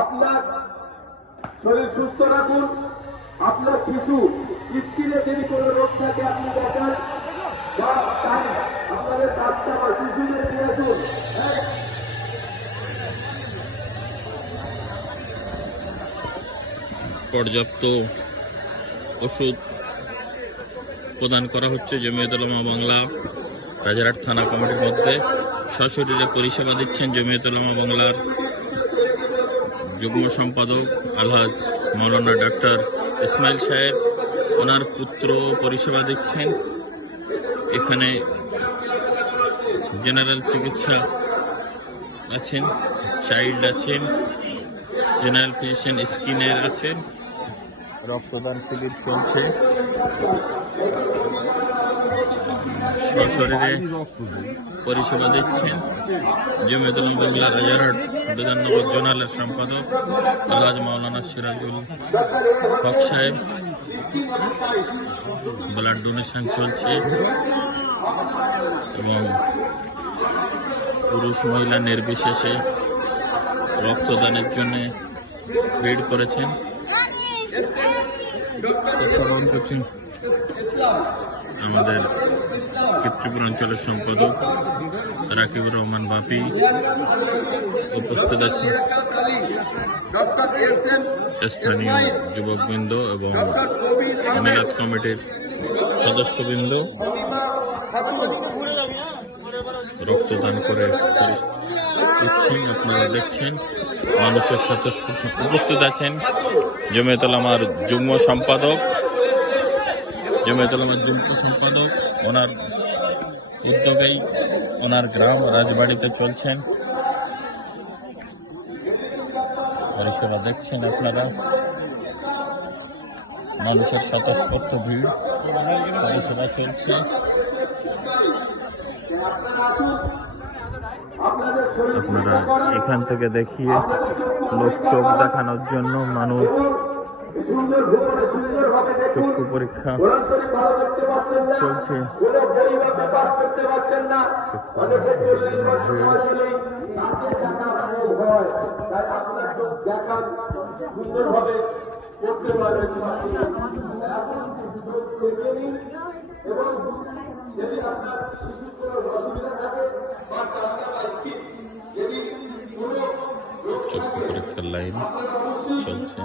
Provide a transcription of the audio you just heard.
আপনার শরীর সুস্থ রাখুন। আপনার শিশু স্কিনে যদি কোনো রোগ থাকে আপনি দেখান, বা আপনাদের বাচ্চা বা শিশুদের নিয়ে আসুন। পর্যাপ্ত ওষুধ প্রদান করা হচ্ছে জমিয়ত উলামা বাংলা রাজারহাট থানা কমিটির মধ্যে। সশরীরে পরিষেবা দিচ্ছেন জমিয়ত উলামা বাংলার যুগ্ম সম্পাদক আলহাজ মাওলানা ডাক্তার ইসমাইল সাহেব। ওনার পুত্র পরিষেবা দিচ্ছেন। এখানে জেনারেল চিকিৎসা আছেন, চাইল্ড আছেন, জেনারেল ফিজিশিয়ান স্কিনের আছেন। রক্তদান শিবির চলছে। সশরীরে পরিষেবা দিচ্ছেন জমিয়ত উলামা বাংলা রাজারহাট বিধাননগর জোনালের সম্পাদক আলহাজ মাওলানা সিরাজুল হক সাহেব। ব্লাড ডোনেশন চলছে এবং পুরুষ মহিলা নির্বিশেষে রক্তদানের জন্য ভিড় করেছেন। আমাদের কৃত্রিপুর অঞ্চলের সম্পাদক রাকিবুর রহমান বাপি উপস্থিত আছেন, স্থানীয় যুবকবৃন্দ এবং মিলাদ কমিটির সদস্যবৃন্দ রক্তদান করে দিচ্ছেন। আপনারা দেখছেন মানুষের সাথে উপস্থিত আছেন জমিয়ত উলামার যুগ্ম সম্পাদক, ওনার উদ্যোগেই ওনার গ্রাম রাজবাড়িতে চলছেন। পরিষেবা দেখছেন আপনারা, মানুষের স্বতঃস্ফূর্ত ভিড়, পরিষেবা চলছে। আপনারা এখান থেকে দেখিয়ে লোক চোখ দেখানোর জন্য মানুষ চক্ষু পরীক্ষা চলছে। চক্ষু পরীক্ষার লাইন চলছে।